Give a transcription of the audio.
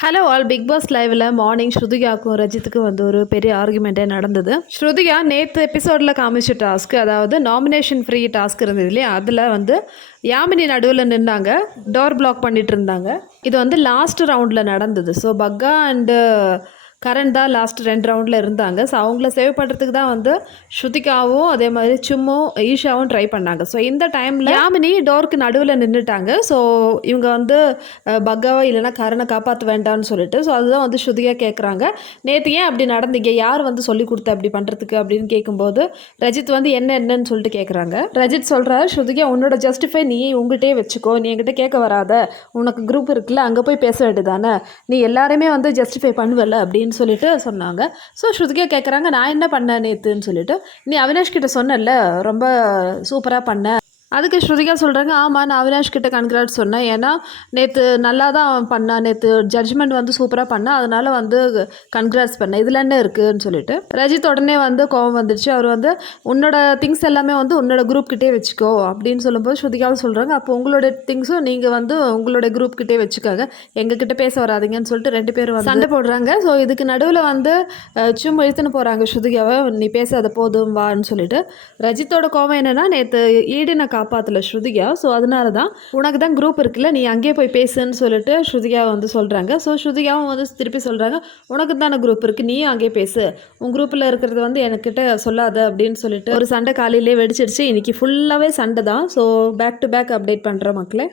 Hello all big pass லைவில் morning ஸ்ருதிகாவுக்கும் ரஜித்துக்கும் வந்து ஒரு பெரிய ஆர்குமெண்ட்டே நடந்தது. ஸ்ருதிகா நேற்று எபிசோடில் காமிச்ச டாஸ்க்கு, அதாவது நாமினேஷன் ஃப்ரீ டாஸ்க் இருந்தது இல்லையா, அதில் வந்து யாமினி நடுவில் நின்னாங்க, டோர் பிளாக் பண்ணிட்டு இருந்தாங்க. இது வந்து லாஸ்ட் ரவுண்டில் நடந்தது. ஸோ பக்கா அண்டு கரண் தான் லாஸ்ட் 2 ரவுண்டில் இருந்தாங்க. ஸோ அவங்கள சேவ் பண்ணுறதுக்கு தான் வந்து ஸ்ருதிகாவும் அதே மாதிரி சும்மும் ஈஷாவும் ட்ரை பண்ணாங்க. ஸோ இந்த டைமில் யாமினி டோருக்கு நடுவில் நின்றுட்டாங்க. ஸோ இவங்க வந்து பக்காவை இல்லைனா கரணை காப்பாற்ற வேண்டாம்னு சொல்லிட்டு, ஸோ அதுதான் வந்து ஸ்ருதிகா கேட்குறாங்க. நேற்று ஏன் அப்படி நடந்தீங்க, யார் வந்து சொல்லி கொடுத்த அப்படி பண்ணுறதுக்கு அப்படின்னு கேட்கும்போது ரஜித் வந்து என்னன்னு சொல்லிட்டு கேட்குறாங்க. ரஜித் சொல்கிறார், ஸ்ருதிகா உன்னோட ஜஸ்டிஃபை நீ உங்ககிட்டே வச்சுக்கோ, நீ என்கிட்ட கேட்க வராத, உனக்கு குரூப் இருக்குல்ல அங்கே போய் பேச வேண்டியதானே, நீ எல்லாருமே வந்து ஜஸ்டிஃபை பண்ணுவல அப்படின்னு சொல்லிட்டு சொன்னாங்க. ஸோ ஸ்ருதிகா கேட்குறாங்க, நான் என்ன பண்ணேன் நேற்றுன்னு சொல்லிட்டு, நீ அவினாஷ் கிட்ட சொன்னல ரொம்ப சூப்பராக பண்ண. அதுக்கு ஸ்ருதிகா சொல்கிறாங்க, ஆமாம் நான் அவினாஷ் கிட்ட கன்கிராட்ஸ் சொன்னேன், ஏன்னா நேற்று நல்லா தான் அவன் பண்ணான், நேற்று ஜட்ஜ்மெண்ட் வந்து சூப்பராக பண்ணான், அதனால் வந்து கன்கிராட்ஸ் பண்ணேன், இதில் என்ன இருக்குதுன்னு சொல்லிட்டு. ரஜித் உடனே வந்து கோவம் வந்துடுச்சு. அவர் வந்து உன்னோட திங்ஸ் எல்லாமே வந்து உன்னோட குரூப் கிட்டே வச்சுக்கோ அப்படின்னு சொல்லும்போது ஸ்ருதிகாவும் சொல்கிறாங்க, அப்போ உங்களோட திங்ஸும் நீங்கள் வந்து உங்களோட குரூப் கிட்டே வச்சுக்காங்க, எங்ககிட்ட பேச வராதிங்கன்னு சொல்லிட்டு 2 பேரும் வந்து சண்டை போடுறாங்க. ஸோ இதுக்கு நடுவில் வந்து சும்மா இழுத்துன்னு போகிறாங்க ஸ்ருதிகாவை, நீ பேசாத போதும் வான்னு சொல்லிட்டு. ரஜித்தோட கோவம் என்னென்னா, நேற்று ஈடினை காப்பாற்றல ஸ்ருதிகா, ஸோ அதனால தான் உனக்கு தான் குரூப் இருக்குல்ல, நீ அங்கேயே போய் பேசுன்னு சொல்லிட்டு ஸ்ருதிகாவை வந்து சொல்கிறாங்க. ஸோ ஸ்ருதிகாவும் வந்து திருப்பி சொல்கிறாங்க, உனக்கு தானே குரூப் இருக்குது, நீயும் அங்கேயே பேசு, உன் குரூப்பில் இருக்கிறது வந்து என்கிட்ட சொல்லாத அப்படின்னு சொல்லிட்டு ஒரு சண்டை காலையிலே வெடிச்சிடுச்சு. இன்றைக்கி ஃபுல்லாகவே சண்டை தான். So back to back update பண்ணுற மக்களே.